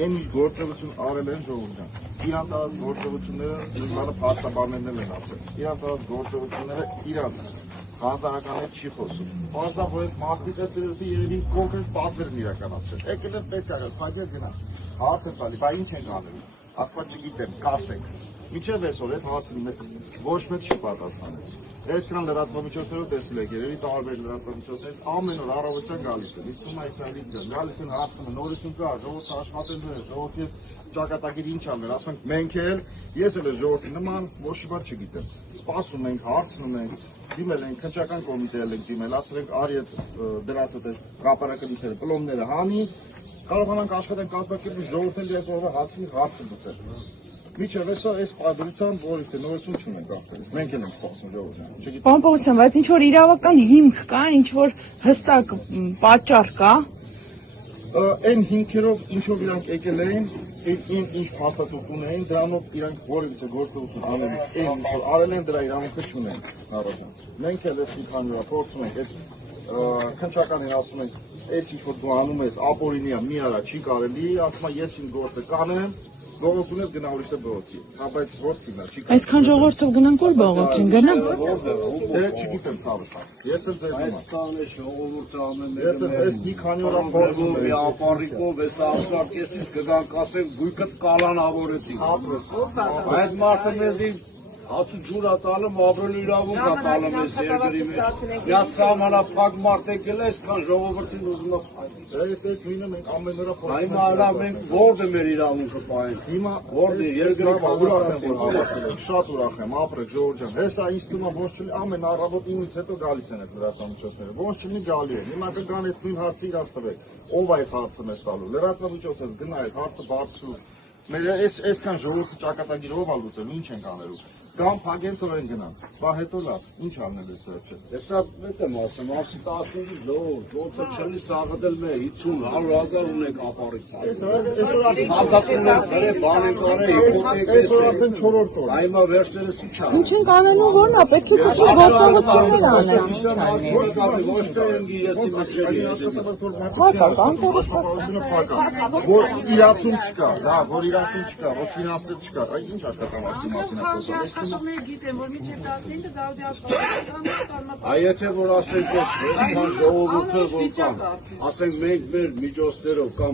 Այն ինչ գործողություն արել են ժողովուրդը։ Իրանց արած գործողությունները բանը փաստաբաններն են ասել։ Իրանց արած գործողությունները իրանց հանրականներ չի խոսում։ Պարզավ որ այդ մարդիկ ըստ երևի կոնկրետ պատվերն իրականացրել։ Եկել են պետք է փակել գնա։ Հարց է տալի, բա ինչ են անելու։ Ասված չգիտեմ, կասեք։ Միջև այսօր այդ հարցին մեզ ոչ մեկ չի պատասխանել։ Այսքան լրատվամիջոցներով տեսել եք, երևի տարբեր լրատվամիջոցներից ամեն օր առավոտյան գալիս են, Իսմա Իսրայելի գալիս են հարցնում, նորություն կա, ժողովուրդը աշխատելու է, ժողովուրդը ճակատագիր ինչ անել, ասենք մենք էլ, ես էլ ժողովրդի նման ոչ մի բան չգիտեմ։ Սպասում ենք, հարցնում ենք, դիմել ենք, քննչական կոմիտեել ենք դիմել, ասել ենք արի այդ դրած այդ հրապարակելիքները, պլոմները հանի, կարողանանք աշխատենք կազմակերպել ժողովրդի այս օրվա հարցը լուծել։ Միջև այս պարբերության որից է նորություն չունենք ապրել։ Մենք էլ ենք սպասում ժողովրդին։ Պարոն Պողոսյան, բայց ինչ որ իրավական հիմք կա, ինչ որ հստակ պատճառ կա։ Այն հիմքերով ինչով իրանք եկել էին, ինչ փաստաթուղթ ունեին, դրանով իրանք որևիցե գործողություն անել, այն ինչ որ արել են դրա իրավունքը չունեն առողջան։ Մենք էլ այս մի քանի օր փորձում ենք այդ քննչականին ասում ենք, այս ինչ որ դու անում ես, ապօրինի մի արա չի կարելի, ասում է ես իմ գործը կանեմ, բողոքուն ես գնա ուրիշ բողոքի, բայց որդին է, չի կարելի։ Այսքան ժողովրդով գնանք որ բողոքին գնամ։ Դե չգիտեմ ցավը։ Ես էլ ձեր Այսքան է ժողովուրդը ամեն ես այս մի քանի օր փորձում մի ապարիկով այս ասարկեսից կգանք ասենք գույքդ կալանավորեցին։ Այդ մարդը մեզի հաց ու ջուր է տալում, ապրելու իրավունք է տալում այս երկրի մեջ։ Միած սահմանափակ մարդ եկել է, այսքան ժողովրդին ուզում է փայլի։ Այդ նույնը մենք ամեն օր փորձում Հիմա հələ մենք ո՞րն է մեր իրավունքը պահենք։ Հիմա ո՞րն է երկրի քաղաքացին։ Շատ ուրախ եմ, ապրեք Ժողովուրդ ջան։ Հեսա ինձ թվում է ոչ չլի ամեն առավոտ 9-ից հետո գալիս են այդ լրատվամիջոցները։ Ոչ չլի գալի են։ Հիմա կգան այդ նույն հարցը իրաց տվեք։ Ով այս հարցը մեզ տալու։ Լրատվամիջոցից գնա այդ հարցը բարձրու։ Մեր այսքան ժողովուրդը ճակատագիրով ա լուծելու, ինչ ենք անելու։ Կամ փագեն թողեն գնան։ Բա հետո լավ, ինչ անել ես վերջը։ Հեսա մեկ եմ ասում, ասի 15 ժողովուրդ, ոնց է չլի սաղդել մեր 50-100 հազար ունենք ապարիկ։ Ազատ ունենք դրե բան են կարել, հիպոթեկ Այս արդեն 4-րդ օրն է։ Այմա վերջերս ինչ ա։ Ինչ ենք անելու որն է, պետք է քիչ գործողություններ անեն։ Որ իրացում չկա, դա, որ իրացում չկա, որ ֆինանսներ չկա, այ ինչ աշխատանքի մասին է խոսում։ Աշխատողները գիտեն, որ մինչև 15-ը զավդի աշխատանք Այ եթե որ ասենք այսքան ժողովուրդը որ կան, ասենք մենք մեր միջոցներով կամ